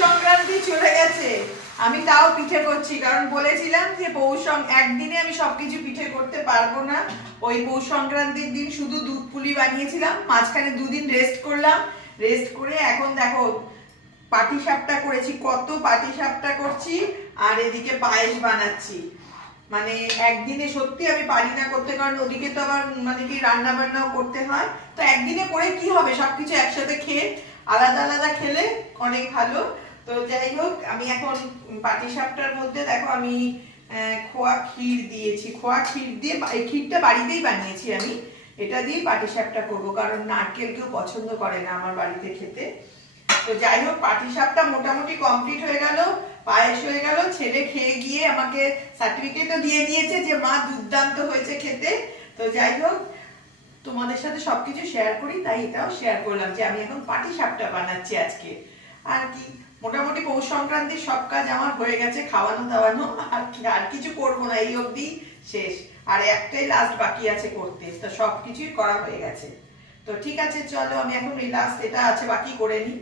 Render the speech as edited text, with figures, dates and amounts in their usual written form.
সংক্রান্তি চলে গেছে, আমি তাও পিঠে করছি, কারণ বলেছিলাম যে একদিনে আমি সবকিছু পিঠে করতে পারবো না। ওই পৌষ সংক্রান্তির দিন শুধু দুধ পুলি বানিয়েছিলাম, মাঝখানে দুদিন রেস্ট করলাম, রেস্ট করে এখন দেখো পাটিসাপটা করেছি, কত পাটিসাপটা করছি, আর এদিকে পায়েস বানাচ্ছি। মানে একদিনে সত্যি আমি পারি না করতে, কারণ ওদিকে তো আবার মানে কি রান্না বান্নাও করতে হয়। তো একদিনে করে কি হবে, সবকিছু একসাথে খেয়ে, আলাদা আলাদা খেলে অনেক ভালো। তো যাই হোক, আমি এখন পাটিসাপটার মধ্যে দেখো আমি খোয়া ক্ষীর দিয়েছি, খোয়া ক্ষীর দিয়ে, এই ক্ষীরটা বাড়িতেই বানিয়েছি আমি, এটা দিয়ে পাটিসাপটা করবো, কারণ নারকেল কেউ পছন্দ করে না আমার বাড়িতে খেতে। তো যাই হোক, পাটিসাপটা মোটামুটি কমপ্লিট হয়ে গেল, পায়েস হয়ে গেল, ছেলে খেয়ে গিয়ে আমাকে সার্টিফিকেটও দিয়ে দিয়েছে যে মা দুর্দান্ত হয়েছে খেতে। তো যাই হোক, তোমাদের সাথে সবকিছু শেয়ার করি, তাই এটাও শেয়ার করলাম যে আমি এখন পাটিসাপটা বানাচ্ছি আজকে। আর কি, মোটামুটি পৌষ সংক্রান্তির সব কাজ আমার হয়ে গেছে, খাওয়ানো দাওয়ানো, আর কিছু করবো না, এই অবধি শেষ। আর একটাই লাস্ট বাকি আছে করতে, তো সবকিছুই করা হয়ে গেছে। তো ঠিক আছে, চলো আমি এখন এই লাস্ট এটা আছে বাকি করে নিই।